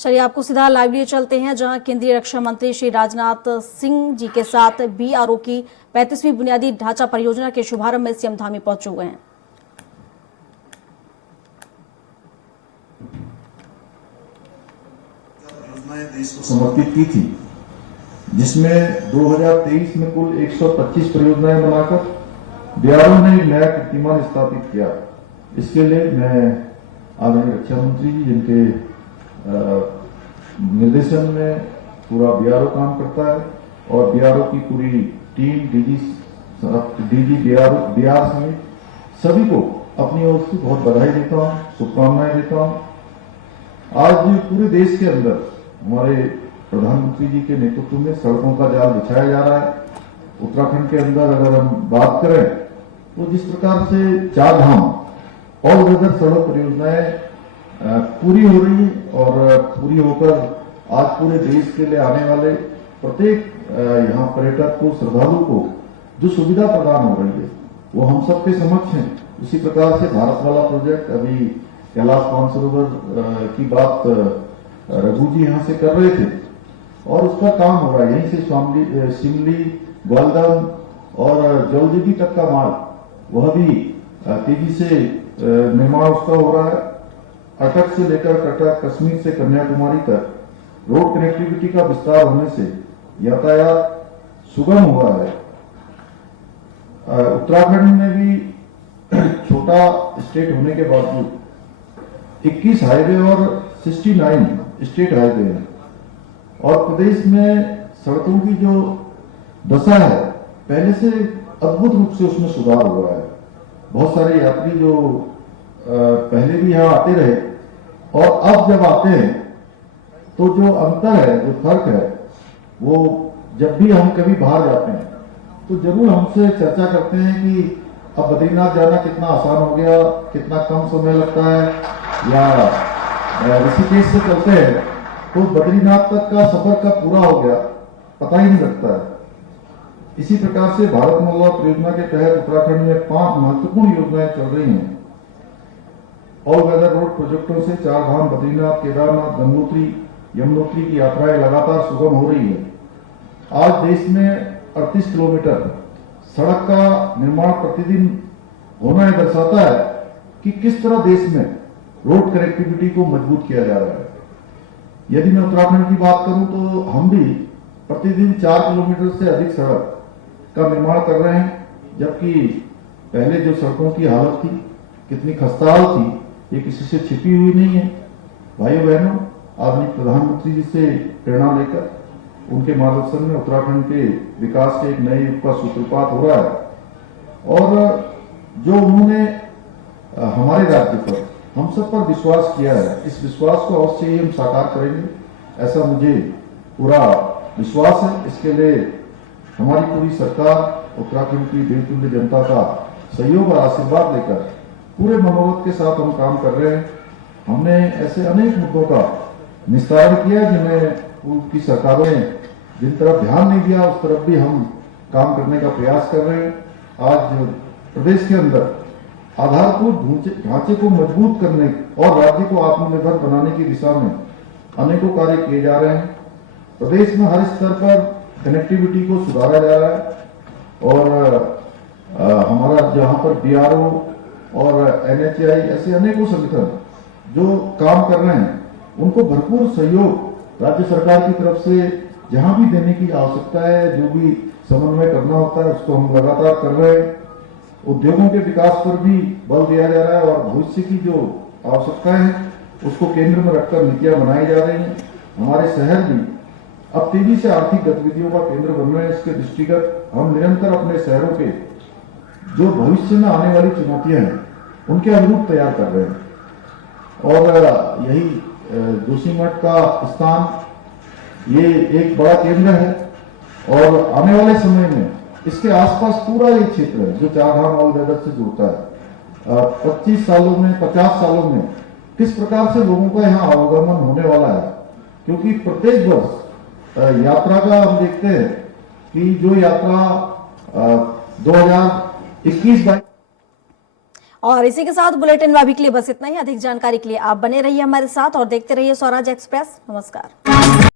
चलिए आपको सीधा लाइव लिए चलते हैं, जहां केंद्रीय रक्षा मंत्री श्री राजनाथ सिंह जी के साथ बीआरओ की 35वीं बुनियादी ढांचा परियोजना के शुभारंभ में सीएम धामी पहुंच चुके हैं। देश को समर्पित की थी, जिसमें 2023 में कुल 125 परियोजनाएं बनाकर बीआरओ ने नया कीर्तिमान स्थापित किया। इसके लिए मैं आदरणीय रक्षा मंत्री जी, जिनके निर्देशन में पूरा बीआरओ काम करता है, और बीआरओ की पूरी टीम, डीजी बीआर समेत सभी को अपनी ओर से बहुत बधाई देता हूँ, शुभकामनाएं देता हूँ। आज पूरे देश के अंदर हमारे प्रधानमंत्री जी के नेतृत्व में सड़कों का जाल बिछाया जा रहा है। उत्तराखंड के अंदर अगर हम बात करें तो जिस प्रकार से 4 धाम ऑल वेदर सड़क परियोजनाएं पूरी हो रही है, और पूरी होकर आज पूरे देश के लिए आने वाले प्रत्येक यहाँ पर्यटक को, श्रद्धालु को जो सुविधा प्रदान हो रही है वो हम सबके समक्ष है। उसी प्रकार से भारत वाला प्रोजेक्ट, अभी कैलाश मानसरोवर की बात रघु जी यहाँ से कर रहे थे, और उसका काम हो रहा है। यहीं से शिमली, ग्वालदम और जलदीदी तक का मार्ग, वह भी तेजी से निर्माण उसका हो रहा है। अटक से लेकर कटक, कश्मीर से कन्याकुमारी तक रोड कनेक्टिविटी का विस्तार होने से यातायात सुगम हुआ है। उत्तराखंड में भी छोटा स्टेट होने के बावजूद 21 हाईवे और 69 स्टेट हाईवे हैं, और प्रदेश में सड़कों की जो दशा है पहले से अद्भुत रूप से उसमें सुधार हुआ है। बहुत सारे यात्री जो पहले भी यहाँ आते रहे और अब जब आते हैं तो जो अंतर है, जो फर्क है, वो जब भी हम कभी बाहर जाते हैं तो जरूर हमसे चर्चा करते हैं कि अब बद्रीनाथ जाना कितना आसान हो गया, कितना कम समय लगता है, या ऋषिकेश से चलते हैं तो बद्रीनाथ तक का सफर कब पूरा हो गया पता ही नहीं लगता है। इसी प्रकार से भारतमाला परियोजना के तहत उत्तराखंड में 5 महत्वपूर्ण योजनाएं चल रही हैं। ऑल वेदर रोड प्रोजेक्टों से 4 धाम, बद्रीनाथ, केदारनाथ, गंगोत्री, यमुनोत्री की यात्राएं लगातार सुगम हो रही है। आज देश में 38 किलोमीटर सड़क का निर्माण प्रतिदिन होना यह दर्शाता है कि किस तरह देश में रोड कनेक्टिविटी को मजबूत किया जा रहा है। यदि मैं उत्तराखंड की बात करूं तो हम भी प्रतिदिन 4 किलोमीटर से अधिक सड़क का निर्माण कर रहे हैं, जबकि पहले जो सड़कों की हालत थी, कितनी खस्ताहाल थी, ये किसी से छिपी हुई नहीं है। भाइयों बहनों, आदरणीय प्रधानमंत्री जी से प्रेरणा लेकर उनके मार्गदर्शन में उत्तराखंड के विकास के एक नए युग का सूत्रपात हो रहा है, और जो उन्होंने हमारे राज्य पर, हम सब पर विश्वास किया है, इस विश्वास को अवश्य ही हम साकार करेंगे, ऐसा मुझे पूरा विश्वास है। इसके लिए हमारी पूरी सरकार उत्तराखंड की देवतुल्य जनता का सहयोग और आशीर्वाद लेकर पूरे मनोरथ के साथ हम काम कर रहे हैं। हमने ऐसे अनेक मुद्दों का निस्तारण किया जिन्हें पूर्व की सरकारों ने जिन तरफ ध्यान नहीं दिया, उस तरफ भी हम काम करने का प्रयास कर रहे हैं। आज प्रदेश के अंदर आधारभूत ढांचे को मजबूत करने और राज्य को आत्मनिर्भर बनाने की दिशा में अनेकों कार्य किए जा रहे हैं। प्रदेश में हर स्तर पर कनेक्टिविटी को सुधारा जा रहा है, और हमारा जहां पर बीआरओ और एनएचआई ऐसे अनेकों संगठन जो काम कर रहे हैं, उनको भरपूर सहयोग राज्य सरकार की तरफ से जहां भी देने की आवश्यकता है, जो भी समन्वय करना होता है, उसको हम लगातार कर रहे हैं। उद्योगों के विकास पर भी बल दिया जा रहा है, और भविष्य की जो आवश्यकताएं हैं उसको केंद्र में रखकर नीतियां बनाई जा रही हैं। हमारे शहर भी अब तेजी से आर्थिक गतिविधियों का केंद्र बन रहे हैं। इसके दृष्टिगत हम निरंतर अपने शहरों के जो भविष्य में आने वाली चुनौतियां हैं उनके अनुरूप तैयार कर रहे हैं, और यही जोशीमठ का स्थान ये एक बड़ा केंद्र है, और आने वाले समय में इसके आसपास पूरा ये क्षेत्र है जो 4 धाम ऑल वेदर से जुड़ता है। 25 सालों में, 50 सालों में किस प्रकार से लोगों का यहाँ आवागमन होने वाला है, क्योंकि प्रत्येक वर्ष यात्रा का हम देखते हैं कि जो यात्रा 2021 22 और इसी के साथ बुलेटिन में अभी के लिए बस इतना ही। अधिक जानकारी के लिए आप बने रहिए हमारे साथ और देखते रहिए स्वराज एक्सप्रेस। नमस्कार।